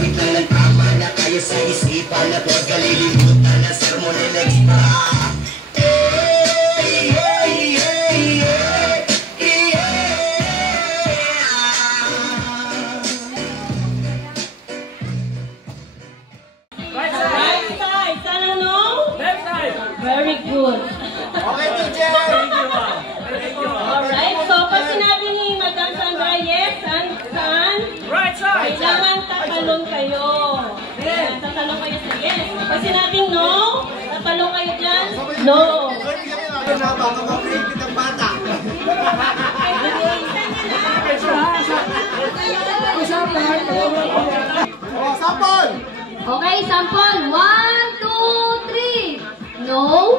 gumamit lang ng tama na kaya sa isipan at huwag kalilimutan na sermon ay nag-iba. Very good. Okay, teacher! Thank you, ma'am. Alright, so pag sinabi ni Madam Sandra, yes, saan? Right side! Kailangan tatalon kayo. Ayan, tatalon kayo sa yes. Pag sinabing no, tatalon kayo dyan, no. Baka mag-repeat ang bata. Oh, sample! Okay, sample. 1, 2, 3. No.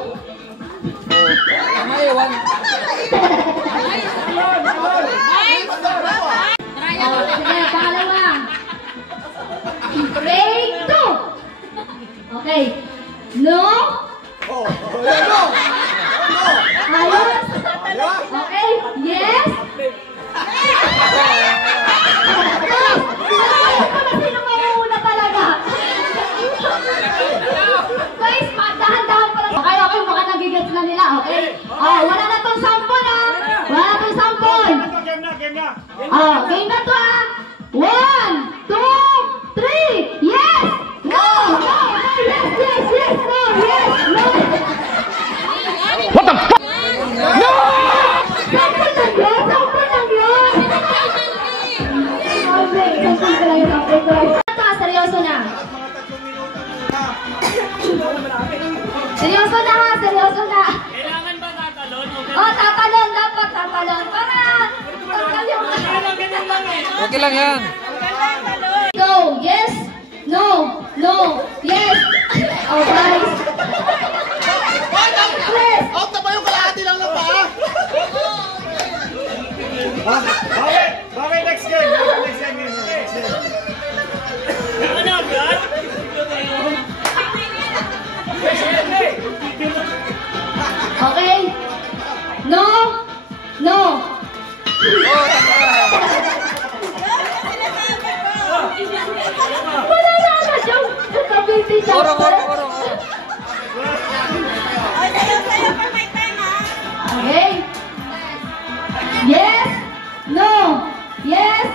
Sige, pangalawa. 3, 2. Okay. No. Oh, no! Ayos. Okay. Yes. Sino mauuna talaga? Guys, dahan-dahan pa lang. Okay, okay. Baka nagigets na nila. Okay? Oh, wala na tong sample, ah. Wala na tong sample. Game na. Oh, game na to, ah. 1, 2, 3. Yes! No! No! No! Yes! Yes! Yes! No! Yes! No! What the fuck? No! Sample lang yun! Sample lang yun! Okay, sample ka lang yun. Ito, seryoso na. Seryoso na, ha? Seryoso na. Kailangan ba tatalon? Oh, tatalon. Dapat tatalon. Para tanggal yung... Okay lang yan. Go! Yes! No! No! Yes! Oh, guys! Please! Out na ba yung kalahati lang ng paa? Bakit next game? Next game. Ano, God? Okay? No! No! Wala na na siyang kabiti siya. Orong. Okay? Yes! No! Yes!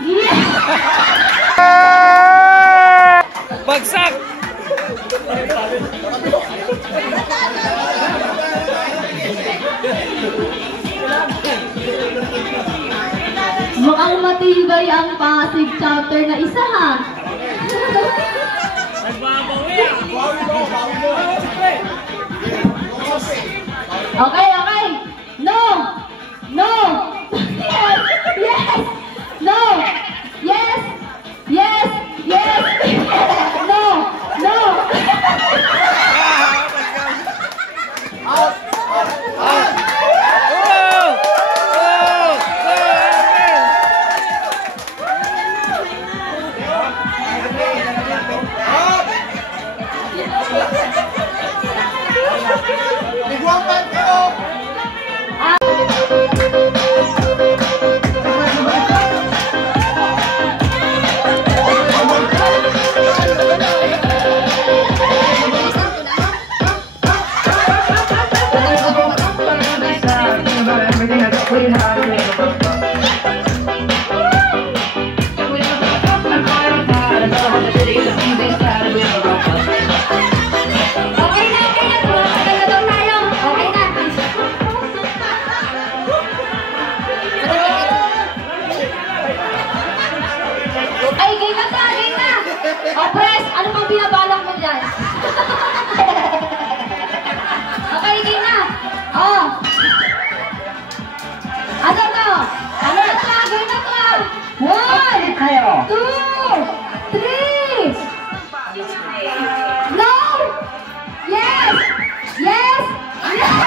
Yes! Bagsak! Mukhang matibay ang Pasig chapter na isa, ha? Nagbabawi ah! Okay, okay. No! No! Yes! Yes! No! Yes! Yes! Yes! No! No! Nagwampan kayo! Oh, press! Ano pang binabalak mo dyan? Okay, game na! Oh! Ano to? Ano na to? Game na to! 1, 2, 3! No! Yes! Yes! Yes!